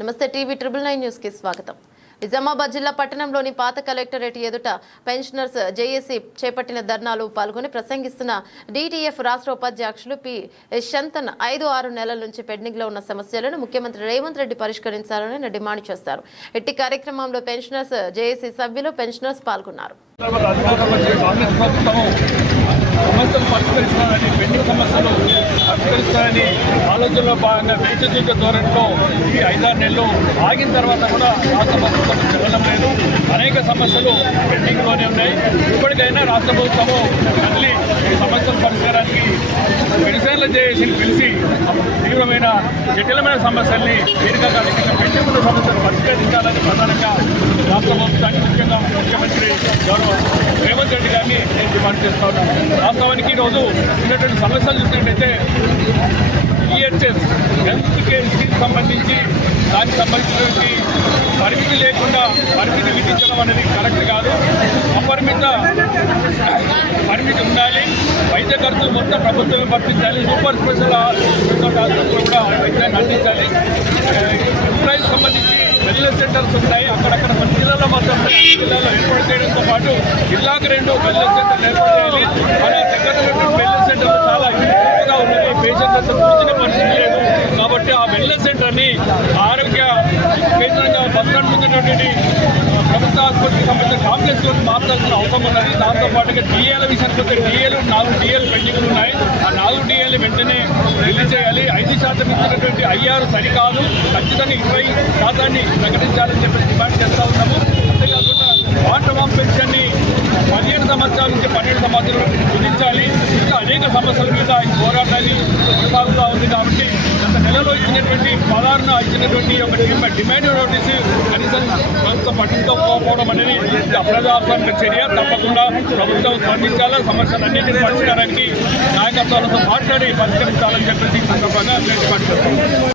నమస్తే TV triple nine న్యూస్కి స్వాగతం. నిజామాబాద్ జిల్లా పట్టణంలోని పాత కలెక్టరేట్ ఎదుట పెన్షనర్స్ జేఏసీ చేపట్టిన ధర్నాలు పాల్గొని ప్రసంగిస్తున్న డీటీఎఫ్ రాష్ట్ర ఉపాధ్యక్షులు పి. శంతన్ ఐదు ఆరు నెలల నుంచి పెండింగ్లో ఉన్న సమస్యలను ముఖ్యమంత్రి రేవంత్ రెడ్డి పరిష్కరించాలని డిమాండ్ చేస్తారు. ఎట్టి కార్యక్రమంలో పెన్షనర్స్ జేఏసీ సభ్యులు పెన్షనర్స్ పాల్గొన్నారు. సమస్యలు పెండింగ్ పరిష్కరిస్తారని ఆలోచనలో భాగంగా వేచచూక ధోరణిలో ఈ ఐదారు నెలలు ఆగిన తర్వాత కూడా రాష్ట్ర ప్రభుత్వం చెల్లడం లేదు. అనేక సమస్యలు పెండింగ్లోనే ఉన్నాయి. ఇప్పటికైనా రాష్ట్ర ప్రభుత్వము మళ్ళీ ఈ సమస్యల పరిష్కారానికి పెన్షన్ల చేసి పిలిచి తీవ్రమైన జటిలమైన సమస్యల్ని దీర్ఘకాలికంగా పెండింగ్ ఉన్న సమస్యలు పరిష్కరించాలని ప్రధానంగా రాష్ట్ర ప్రభుత్వానికి ముఖ్యంగా ముఖ్యమంత్రి గౌరవ రేవంత్ రెడ్డి గారిని నేను డిమాండ్ చేస్తూ ఉన్నాను వాస్తవానికి ఈరోజు ఉన్నటువంటి సమస్యలు చూసినట్టయితే ఈహెచ్ఎస్ హెల్త్ కేర్ స్కీమ్ సంబంధించి దానికి సంబంధించినటువంటి పరిమితి లేకుండా పరిమితి విధించడం అనేది కరెక్ట్ కాదు. అపరిమిత పరిమితి ఉండాలి. వైద్య ఖర్చులు మొత్తం ప్రభుత్వమే భర్తించాలి సూపర్ స్పెషల్ హాస్పిటల్ కూడా వైద్యాన్ని అందించాలి. ఎంప్లాయీస్ సంబంధించి వెల్నెస్ సెంటర్స్ ఉన్నాయి. అక్కడక్కడ జిల్లాలో మొత్తం జిల్లాలో ఏర్పాటు చేయడంతో పాటు జిల్లాకు రెండు వెల్నెస్ సెంటర్లు ఏర్పాటు చేయాలి. మన దగ్గర వెల్నెస్ సెంటర్లు చాలా ఎక్కువగా ఉన్నాయి. పేషెంట్ అంతా చూసిన పరిస్థితి లేదు. కాబట్టి ఆ వెల్నెస్ సెంటర్ని ఆరోగ్య కేంద్రంగా బస్ స్టాండ్ ముందున్నటువంటి ప్రభుత్వ ఆసుపత్రికి సంబంధించిన కాంప్లెక్స్లోకి మార్చాల్సిన అవసరం ఉన్నది. దాంతో పాటుగా డిఏల విషయానికి వస్తే డిఏలు నాలుగు డిఏలు పెండింగ్లు ఉన్నాయి. ఆ నాలుగు డిఏలు వెంటనే రిలీజ్ చేయాలి. ఐదు శాతం ఇచ్చినటువంటి ఐఆర్ సరికాదు. ఖచ్చితంగా ఇరవై శాతాన్ని ప్రకటించాలని చెప్పి డిమాండ్ చేస్తా ఉన్నాము. అంతేకాకుండా వాటర్ వామ్ పెన్షన్ని పదిహేను సంవత్సరాల నుంచి పన్నెండు సంవత్సరాలు విధించాలి ఇంకా అనేక సమస్యల మీద ఈ పోరాటాన్ని కొనసాగుతూ ఉంది కాబట్టి గత నెలలో ఇచ్చినటువంటి పదార్న ఇచ్చినటువంటి ఒక డిమాండ్ నోటీసు పట్టించుకోకపోవడం అనేది అప్రజాస్వామిక చర్య. తప్పకుండా ప్రభుత్వం స్పందించాలా? సమస్యలన్నింటినీ పరిష్కారానికి నాయకత్వాలతో మాట్లాడి పరిష్కరించాలని చెప్పేసి సందర్భంగా